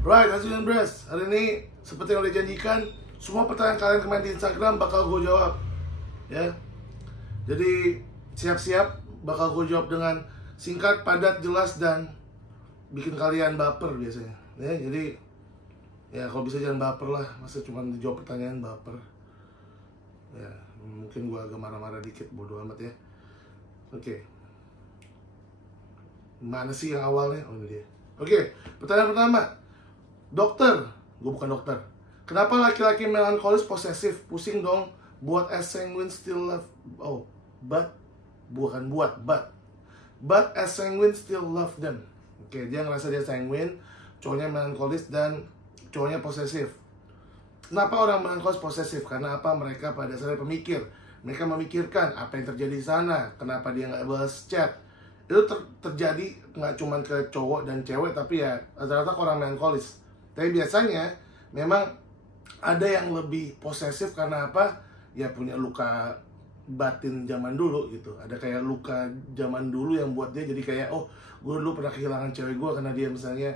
Right, Hasilin Bres. Hari ini seperti yang udah janjikan, semua pertanyaan kalian kemarin di Instagram bakal gue jawab. Ya. Jadi siap-siap, bakal gue jawab dengan singkat, padat, jelas, dan bikin kalian baper biasanya. Ya, jadi ya kalau bisa jangan baper lah, masa cuma dijawab pertanyaan baper. Ya, mungkin gue agak marah-marah dikit, bodo amat ya. Oke. Mana sih yang awalnya? Oh, ini dia. Oke, pertanyaan pertama. Dokter, gue bukan dokter. Kenapa laki-laki melankolis posesif? Pusing dong. Buat as sanguine still love. Oh, but as sanguine still love them. Oke, dia ngerasa dia sanguine, cowoknya melankolis dan cowoknya posesif. Kenapa orang melankolis posesif? Karena apa? Mereka pada dasarnya pemikir. Mereka memikirkan apa yang terjadi di sana. Kenapa dia nggak balas chat? Itu terjadi nggak cuma ke cowok dan cewek, tapi ya rata-rata orang melankolis. Tapi biasanya memang ada yang lebih posesif karena apa? Ya punya luka batin zaman dulu gitu. Ada kayak luka zaman dulu yang buat dia jadi kayak, oh gue dulu pernah kehilangan cewek gue karena dia misalnya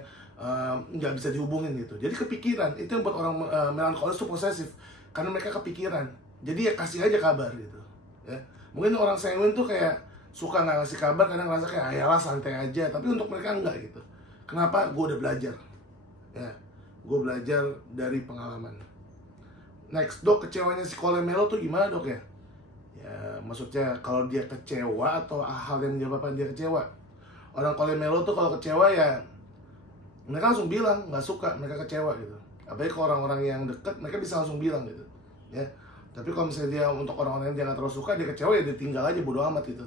nggak bisa dihubungin gitu. Jadi kepikiran, itu yang buat orang melankolis itu posesif. Karena mereka kepikiran. Jadi ya kasih aja kabar gitu ya. Mungkin orang sanguine tuh kayak suka nggak ngasih kabar, kadang ngerasa kayak ayalah santai aja. Tapi untuk mereka enggak gitu. Kenapa? Gue udah belajar ya. Gue belajar dari pengalaman. Next, dok, kecewanya si Cole Melo tuh gimana dok ya? Ya, maksudnya kalau dia kecewa atau hal yang menyebabkan dia kecewa. Orang Cole Melo tuh kalau kecewa ya mereka langsung bilang nggak suka, mereka kecewa gitu. Apalagi ke orang-orang yang deket, mereka bisa langsung bilang gitu ya. Tapi kalau misalnya dia untuk orang-orang yang dia nggak terlalu suka, dia kecewa ya dia tinggal aja, bodo amat gitu.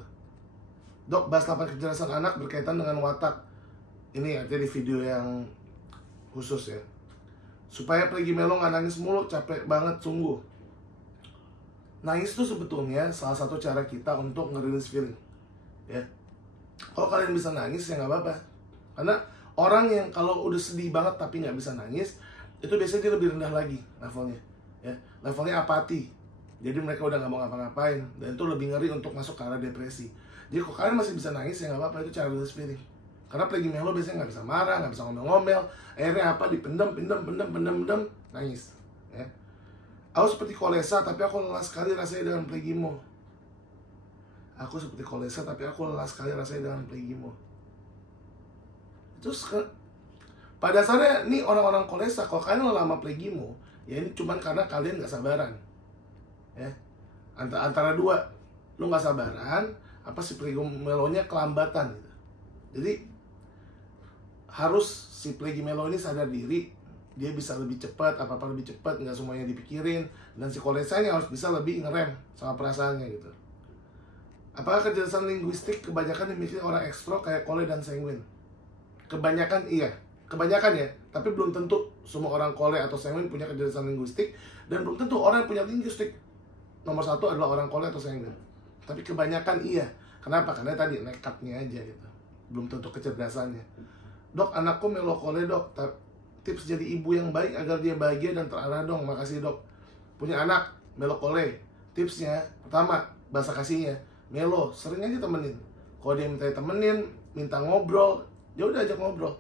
Dok, bahas 8 kejelasan anak berkaitan dengan watak. Ini artinya di video yang khusus ya. Supaya pergi melo nggak nangis mulu, capek banget sungguh. Nangis itu sebetulnya salah satu cara kita untuk ngerilis feeling ya. Kalau kalian bisa nangis ya nggak apa-apa. Karena orang yang kalau udah sedih banget tapi nggak bisa nangis, itu biasanya dia lebih rendah lagi levelnya ya. Levelnya apati. Jadi mereka udah nggak mau ngapa-ngapain. Dan itu lebih ngeri untuk masuk ke arah depresi. Jadi kalau kalian masih bisa nangis ya nggak apa-apa, itu cara release feeling. Karena pergi melo biasanya nggak bisa marah, nggak bisa ngomel-ngomel. Akhirnya apa? Dipendam, nangis ya. Aku seperti Kolesa, tapi aku lelah sekali rasanya dengan Plegimo. Aku seperti Kolesa, tapi aku lelah sekali rasanya dengan Plegimo. Terus pada dasarnya nih orang-orang Kolesa, kalau kalian lelah sama Plegimo, ya ini cuma karena kalian nggak sabaran ya. Antara dua, lu nggak sabaran, apa si Plegimelonya kelambatan gitu. Jadi harus si Plegimelo ini sadar diri, dia bisa lebih cepat, apa-apa lebih cepat, nggak semuanya dipikirin. Dan si Kolesanya harus bisa lebih ngerem sama perasaannya gitu. Apakah kejelasan linguistik kebanyakan dimiliki orang ekstro kayak Kole dan Sanguine? Kebanyakan iya, kebanyakan ya. Tapi belum tentu semua orang Kole atau Sanguine punya kejelasan linguistik. Dan belum tentu orang yang punya linguistik nomor satu adalah orang Kole atau Sanguine. Tapi kebanyakan iya. Kenapa? Karena tadi nekatnya aja gitu. Belum tentu kecerdasannya. Dok, anakku melo Kole dok. Tips jadi ibu yang baik agar dia bahagia dan terarah dong. Makasih dok. Punya anak melo Kole. Tipsnya pertama, bahasa kasihnya melo, sering aja temenin. Kalau dia minta temenin, minta ngobrol, dia udah ajak ngobrol.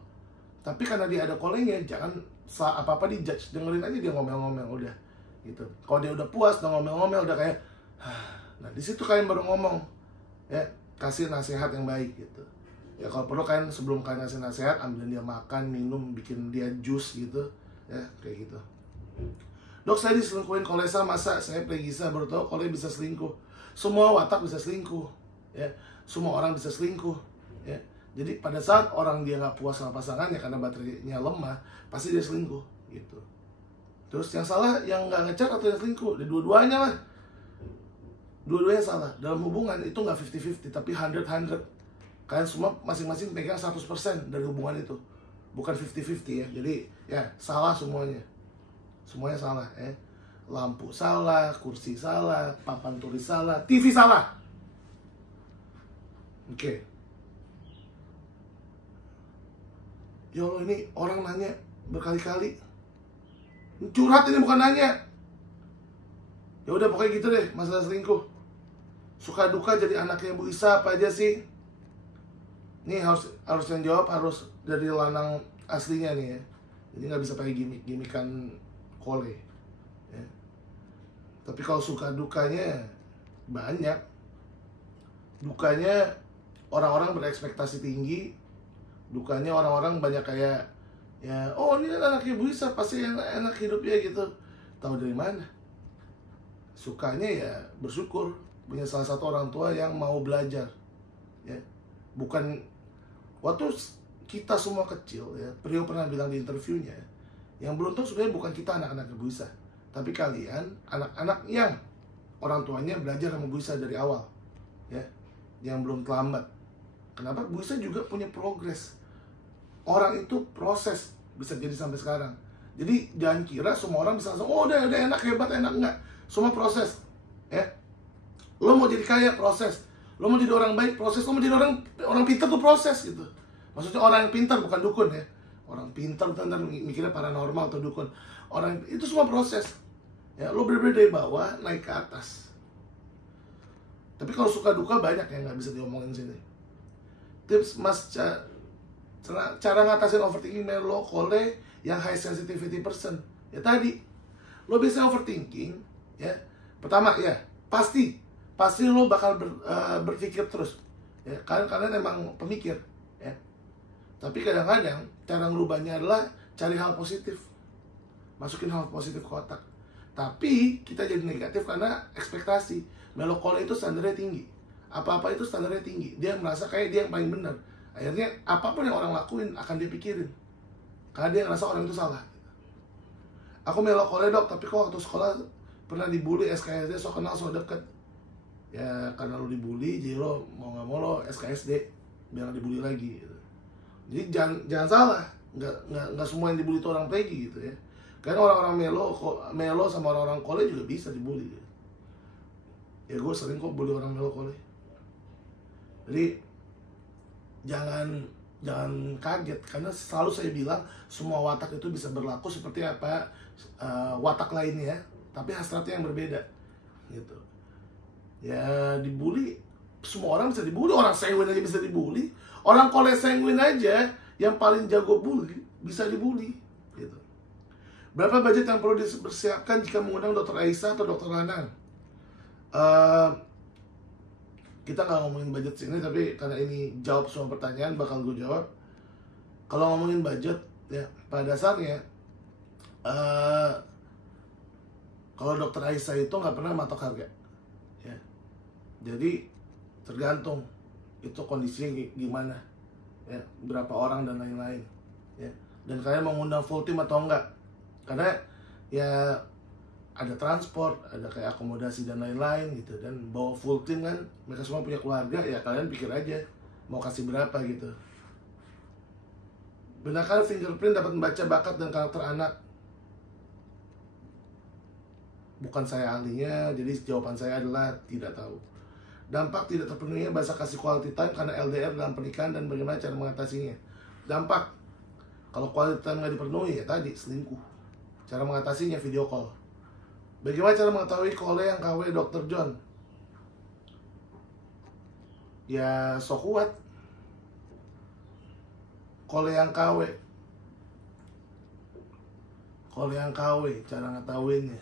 Tapi karena dia ada Kolenya, jangan apa-apa dijudge, dengerin aja dia ngomel-ngomel udah gitu. Kalau dia udah puas, udah ngomel-ngomel, udah kayak nah di situ kalian baru ngomong ya, kasih nasihat yang baik gitu. Ya kalau perlu kan sebelum kalian ngasih nasihat, ambilin dia makan, minum, bikin dia jus gitu ya, kayak gitu. Dok, saya diselingkuhin Kolesa, masa saya Plegisa baru tahu Kole bisa selingkuh. Semua watak bisa selingkuh ya. Semua orang bisa selingkuh ya. Jadi pada saat orang dia nggak puas sama pasangannya karena baterainya lemah, pasti dia selingkuh gitu. Terus yang salah yang nggak ngechat atau yang selingkuh? Dua-duanya lah. Dua-duanya salah. Dalam hubungan itu nggak 50-50, tapi 100-100. Kalian semua masing-masing pegang 100% dari hubungan itu. Bukan 50-50 ya. Jadi ya salah semuanya. Semuanya salah ya. Lampu salah, kursi salah, papan tulis salah, TV salah. Oke. Ya Allah, ini orang nanya berkali-kali. Curhat ini bukan nanya. Ya udah pokoknya gitu deh masalah selingkuh. Suka duka jadi anaknya Bu Isa apa aja sih? Nih harus yang jawab harus dari lanang aslinya nih ya. Jadi nggak bisa pakai gimmick-gimmickan Cole ya. Tapi kalau suka dukanya banyak. Dukanya orang-orang berekspektasi tinggi, dukanya orang-orang banyak kayak ya, oh ini kan anaknya Bu Isa, pasti enak hidupnya gitu. Tahu dari mana? Sukanya ya bersyukur punya salah satu orang tua yang mau belajar ya. Bukan waktu kita semua kecil ya, Priyo pernah bilang di interviewnya, yang beruntung sebenarnya bukan kita anak-anak Bu Isa, tapi kalian anak-anak yang orang tuanya belajar sama Bu Isa dari awal ya, yang belum terlambat. Kenapa? Bu Isa juga punya progres. Orang itu proses bisa jadi sampai sekarang. Jadi jangan kira semua orang bisa langsung, oh udah enak, hebat, enak, enggak. Semua proses ya. Lo mau jadi kaya, proses. Lo mau jadi orang baik, proses. Lo mau jadi orang pintar tuh proses gitu. Maksudnya orang yang pintar, bukan dukun ya. Orang pintar benar mikirnya paranormal atau dukun. Orang itu semua proses ya. Lo bener-bener dari bawah naik ke atas. Tapi kalau suka duka banyak yang nggak bisa diomongin sini. Tips mas cara ngatasin overthinking melo Cole yang high sensitivity person. Ya tadi, lo biasanya overthinking ya. Pertama ya, pasti lo bakal berpikir terus. Ya, kalian emang pemikir ya. Tapi kadang-kadang cara ngerubahnya adalah cari hal positif. Masukin hal positif ke otak. Tapi kita jadi negatif karena ekspektasi. Melo Cole itu standarnya tinggi. Apa-apa itu standarnya tinggi. Dia merasa kayak dia yang paling benar. Akhirnya apapun yang orang lakuin akan dia pikirin. Karena dia ngerasa orang itu salah. Aku Melo Cole dok, tapi kok waktu sekolah pernah dibully, SKSD so kenal so deket. Ya karena lo dibully, jadi lo mau gak mau lo SKSD biar gak dibully lagi gitu. Jadi jangan salah. Nggak semua yang dibully itu orang pegi gitu ya. Karena orang-orang Melo sama orang-orang Cole juga bisa dibully gitu. Ya gue sering kok bully orang Melo Cole. Jadi jangan kaget, karena selalu saya bilang semua watak itu bisa berlaku seperti apa watak lainnya, tapi hasratnya yang berbeda gitu. Ya dibully, semua orang bisa dibully, orang sanguin aja bisa dibully, orang Cole sanguin aja yang paling jago bully bisa dibully gitu. Berapa budget yang perlu dipersiapkan jika mengundang Dr. Aisyah atau Dr. Lanang? Kita nggak ngomongin budget sini, tapi karena ini jawab semua pertanyaan bakal gue jawab. Kalau ngomongin budget ya pada dasarnya kalau Dr. Aisyah itu nggak pernah matok harga ya. Jadi tergantung itu kondisinya gimana ya, berapa orang dan lain-lain ya, dan kalian mengundang full team atau enggak, karena ya ada transport, ada kayak akomodasi dan lain-lain gitu, dan bawa full team kan, mereka semua punya keluarga, ya kalian pikir aja mau kasih berapa gitu. Benarkah fingerprint dapat membaca bakat dan karakter anak? Bukan saya ahlinya, jadi jawaban saya adalah tidak tahu. Dampak tidak terpenuhinya bahasa kasih quality time karena LDR dalam pernikahan dan bagaimana cara mengatasinya. Dampak, kalau quality time nggak dipenuhi ya tadi selingkuh. Cara mengatasinya video call. Bagaimana cara mengetahui Cole yang KW Dr. John? Ya sok kuat. Cole yang KW. Cole yang KW, cara ngetahuinnya.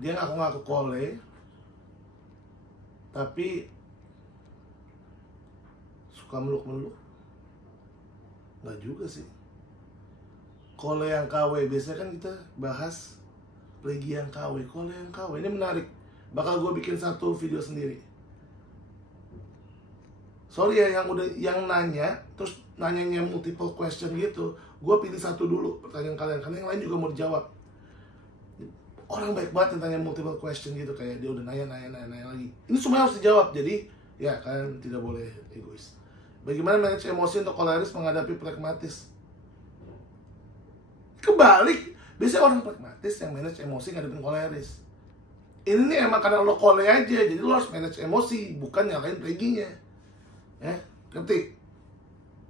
Dia ngaku-ngaku Cole, tapi suka meluk-meluk. Nggak juga sih. Cole yang KW, biasanya kan kita bahas Lagi yang KW, Cole yang KW. Ini menarik. Bakal gue bikin satu video sendiri. Sorry ya yang nanya, terus nanyanya multiple question gitu. Gue pilih satu dulu pertanyaan kalian, karena yang lain juga mau dijawab. Orang baik banget yang tanya multiple question gitu, kayak dia udah nanya lagi. Ini semua harus dijawab, jadi ya kalian tidak boleh egois. Bagaimana manage emosi untuk koleris menghadapi pragmatis? Kebalik. Biasanya orang pragmatis yang manage emosi ngadepin koleris. Ini nih emang karena lo kole aja, jadi lo harus manage emosi, bukan nyalain pleginya. Ya, ngerti?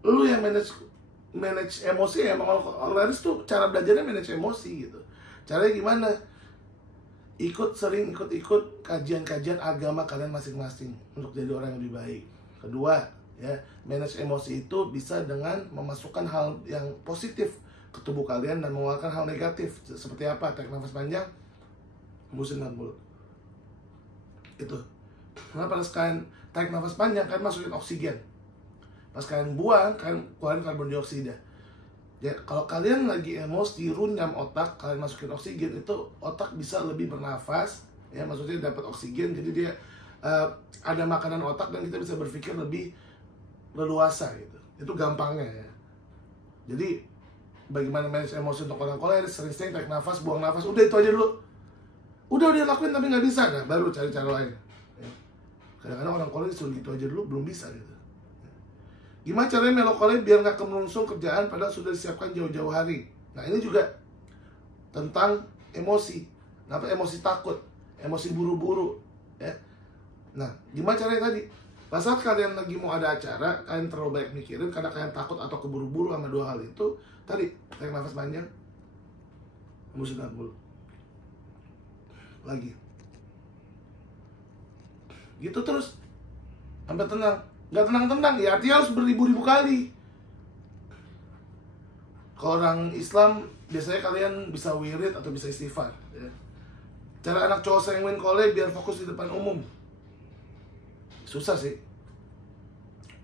Lo yang manage emosi ya, emang koleris tuh cara belajarnya manage emosi gitu. Caranya gimana? Sering ikut kajian-kajian agama kalian masing-masing untuk jadi orang yang lebih baik. Kedua, ya, manage emosi itu bisa dengan memasukkan hal yang positif ke tubuh kalian dan mengeluarkan hal negatif. Seperti apa? Tarik nafas panjang, hembusin dengan mulut. Itu. Karena pada kalian tarik nafas panjang, kalian masukin oksigen. Pas kalian buang, kalian keluarin karbon dioksida. Ya, kalau kalian lagi emosi, runyam otak, kalian masukin oksigen, itu otak bisa lebih bernafas, ya maksudnya dapat oksigen, jadi dia ada makanan otak dan kita bisa berpikir lebih leluasa gitu. Itu gampangnya ya. Jadi bagaimana manage emosi untuk orang koleris, sering-sering tarik nafas, buang nafas, udah itu aja dulu. Udah lakuin tapi nggak bisa, nah baru cari cara lain. Ya. Kadang-kadang orang koleris suruh gitu aja dulu belum bisa gitu. Gimana caranya melankolis biar nggak kemerungsung kerjaan padahal sudah disiapkan jauh-jauh hari. Nah ini juga tentang emosi. Kenapa emosi takut, emosi buru-buru, ya. Nah gimana caranya tadi? Pas saat kalian lagi mau ada acara, kalian terlalu banyak mikirin karena kalian takut atau keburu-buru sama dua hal itu. Tadi tarik nafas panjang, hembusin mulut. Lagi. Gitu terus sampai tenang. Gak tenang-tenang, ya artinya harus beribu-ribu kali. Kalau orang Islam, biasanya kalian bisa wirid atau bisa istighfar, ya. Cara anak cowok sanguin kole biar fokus di depan umum. Susah sih.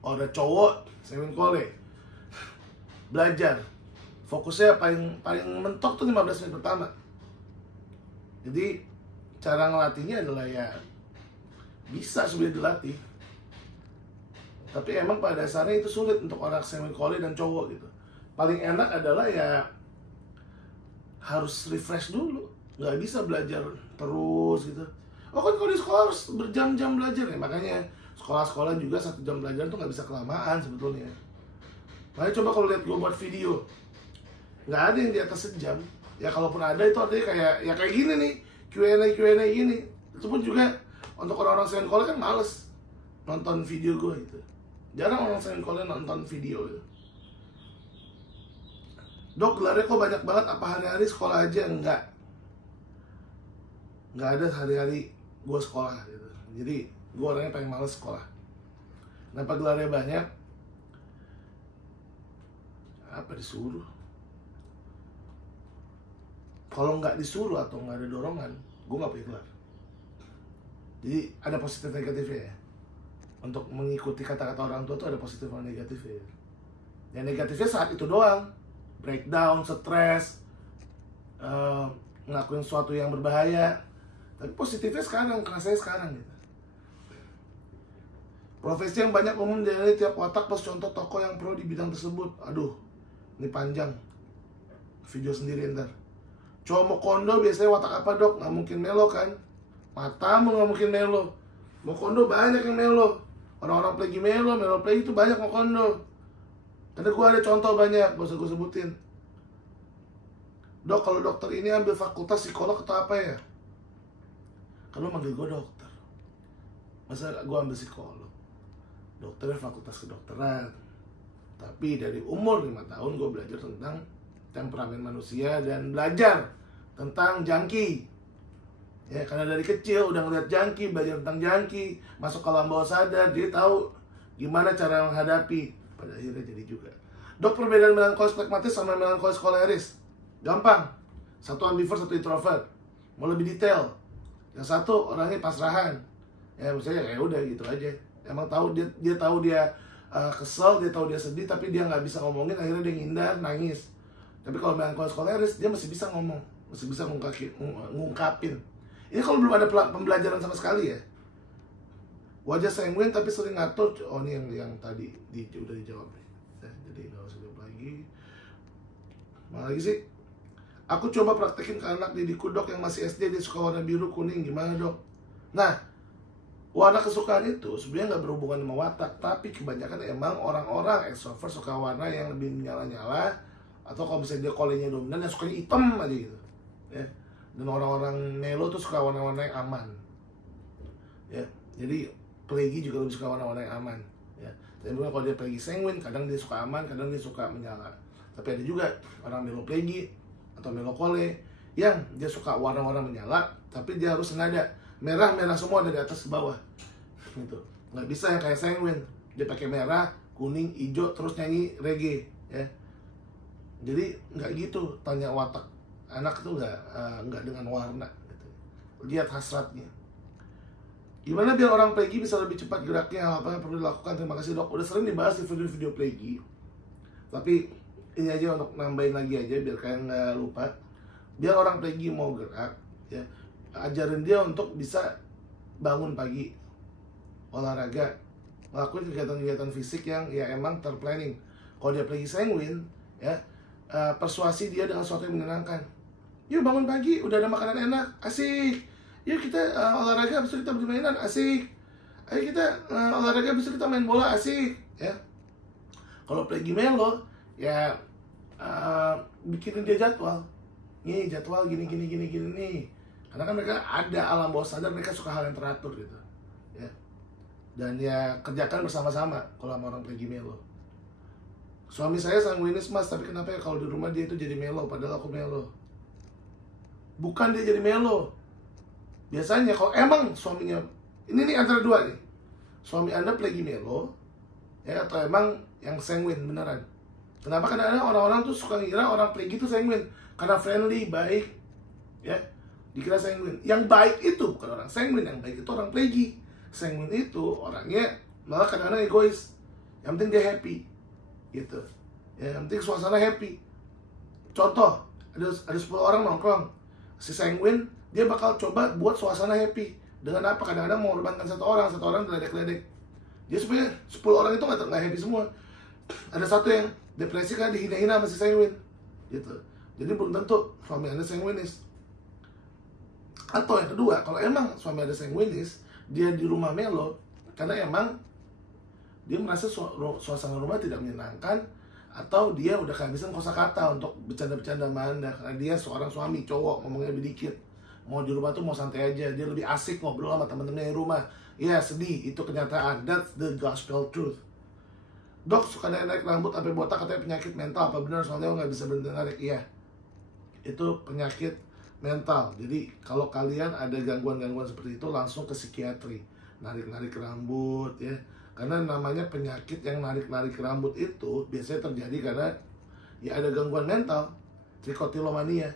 Kalau ada cowok sanguin kole, belajar. Fokusnya paling mentok tuh 15 menit pertama. Jadi, cara ngelatihnya adalah ya bisa sebenarnya dilatih. Tapi emang pada dasarnya itu sulit untuk orang sanguin kole dan cowok gitu. Paling enak adalah ya harus refresh dulu. Nggak bisa belajar terus gitu. Oh kan kalau di sekolah harus berjam-jam belajar ya. Makanya sekolah-sekolah juga 1 jam belajar tuh nggak bisa kelamaan sebetulnya. Makanya coba kalau lihat gue buat video, nggak ada yang di atas sejam. Ya kalaupun ada itu artinya kayak gini nih, Q&A gini. Itu pun juga untuk orang-orang sanguin kole kan males nonton video gue gitu. Jarang orang sanguin kole nonton video gitu. Dok, gelarnya kok banyak banget, apa hari-hari sekolah aja? Enggak ada hari-hari gue sekolah gitu. Jadi gue orangnya paling males sekolah. Kenapa gelarnya banyak? Apa disuruh? Kalau nggak disuruh atau nggak ada dorongan, gue nggak punya gelar. Jadi ada positif negatifnya ya. Untuk mengikuti kata-kata orang tua tuh ada positif dan negatifnya. Yang negatifnya saat itu doang, breakdown, stres, ngelakuin sesuatu yang berbahaya. Tapi positifnya sekarang, kerasanya sekarang gitu. Profesi yang banyak umum dari tiap watak plus contoh tokoh yang pro di bidang tersebut. Aduh, ini panjang. Video sendiri ntar. Cowok mau kondo biasanya watak apa dok? Nggak mungkin melo kan? Matamu nggak mungkin melo. Mau kondo banyak yang melo. Orang-orang plagi melo plagi itu banyak mau kondo. Karena gue ada contoh banyak, gak usah gue sebutin. Dok, kalau dokter ini ambil fakultas psikolog atau apa ya? Kan lo manggil gue dokter. Masa gue ambil psikolog? Dokternya fakultas kedokteran. Tapi dari umur 5 tahun gue belajar tentang temperamen manusia dan belajar tentang jangki. Ya, karena dari kecil udah ngeliat jangki, belajar tentang jangki, masuk ke alam bawah sadar, dia tahu gimana cara menghadapi. Pada akhirnya jadi juga. Dok, perbedaan melankolis pragmatis sama melankolis koleris? Gampang. Satu ambivert, satu introvert. Mau lebih detail, yang satu orangnya pasrahan. Ya misalnya ya udah gitu aja. Emang tahu dia tahu dia kesel, dia tahu dia sedih, tapi dia nggak bisa ngomongin, akhirnya dia ngindar, nangis. Tapi kalau melankolis koleris, dia masih bisa ngomong, masih bisa ngungkapin. Ini kalau belum ada pembelajaran sama sekali ya. Wajah sanguin tapi sering ngatur. Oh ini yang tadi udah dijawab nih. Jadi nggak usah jawab lagi. Mana lagi sih? Aku coba praktekin ke anak didikku dok yang masih SD, dia suka warna biru kuning, gimana dok? Nah, warna kesukaan itu sebenarnya nggak berhubungan sama watak, tapi kebanyakan emang orang-orang extrovert suka warna yang lebih menyala-nyala, atau kalau misalnya dia kolenya dominan yang sukanya hitam aja gitu. Ya. Dan orang-orang melo tuh suka warna-warna yang aman. Ya, jadi plagi juga lebih suka warna-warna yang aman. Ya, tapi kalau dia plagi sanguin, kadang dia suka aman, kadang dia suka menyala. Tapi ada juga orang melo plagi atau melo kole yang dia suka warna-warna menyala, tapi dia harus sengaja merah-merah semua dari atas ke bawah. Gitu. Nggak bisa yang kayak sanguin, dia pakai merah, kuning, hijau terus nyanyi reggae. Ya. Jadi nggak gitu tanya watak anak tuh, nggak dengan warna gitu. Lihat hasratnya. Gimana biar orang PLAGY bisa lebih cepat geraknya, apa yang perlu dilakukan? Terima kasih dok, udah sering dibahas di video-video PLAGY. Tapi ini aja untuk nambahin lagi aja biar kalian nggak lupa. Biar orang PLAGY mau gerak, ya ajarin dia untuk bisa bangun pagi, olahraga, ngelakuin kegiatan-kegiatan fisik yang ya emang terplanning. Kalau dia PLAGY sanguin, ya persuasi dia dengan sesuatu yang menyenangkan. Yuk bangun pagi, udah ada makanan enak, asik. Yuk kita olahraga, habis itu kita beli mainan, asik. Ayo kita olahraga, habis itu kita main bola, asik. Ya. Kalau PLAGY melo, ya bikinin dia jadwal. Nih jadwal gini nih. Karena kan mereka ada alam bawah sadar, mereka suka hal yang teratur gitu. Ya. Dan ya kerjakan bersama-sama kalau sama orang PLAGY melo. Suami saya sanguinis mas, tapi kenapa ya kalau di rumah dia itu jadi melo, padahal aku melo. Bukan dia jadi melo. Biasanya kalau emang suaminya, ini nih antara dua nih, suami Anda PLAGY melo, ya atau emang yang sanguin beneran. Kenapa? Kadang-kadang orang-orang tuh suka ngira orang PLAGY itu sanguin karena friendly, baik, ya dikira sanguin. Yang baik itu bukan orang sanguin, yang baik itu orang PLAGY. Sanguin itu orangnya malah kadang-kadang egois. Yang penting dia happy, gitu. Ya, yang penting suasana happy. Contoh, ada 10 orang nongkrong, si sanguin dia bakal coba buat suasana happy. Dengan apa? Kadang-kadang mengorbankan satu orang geledek-geledek. Dia sebenarnya 10 orang itu nggak happy semua. Ada satu yang depresi karena dihina-hina sama si sanguin, gitu. Jadi belum tentu suami Anda sanguinis. Atau yang kedua, kalau emang suami Anda sanguinis, dia di rumah melo karena emang dia merasa suasana rumah tidak menyenangkan, atau dia udah kehabisan kosakata untuk bercanda-bercanda sama Anda karena dia seorang suami cowok, ngomongnya lebih dikit. Mau di rumah tuh mau santai aja, dia lebih asik ngobrol sama temen-temennya di rumah. Ya sedih, itu kenyataan. That's the gospel truth. Dok, suka naik rambut sampai botak, katanya penyakit mental. Apa benar soalnya nggak bisa berhenti narik? Iya, itu penyakit mental. Jadi kalau kalian ada gangguan-gangguan seperti itu, langsung ke psikiatri. Narik-narik rambut ya. Karena namanya penyakit yang narik-narik rambut itu biasanya terjadi karena ya ada gangguan mental, trikotilomania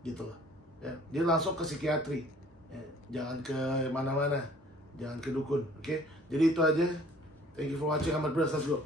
gitu loh. Ya, dia langsung ke psikiatri, ya, jangan ke mana-mana, jangan ke dukun, oke? Jadi itu aja. Thank you for watching, Ahmad Bros, let's go.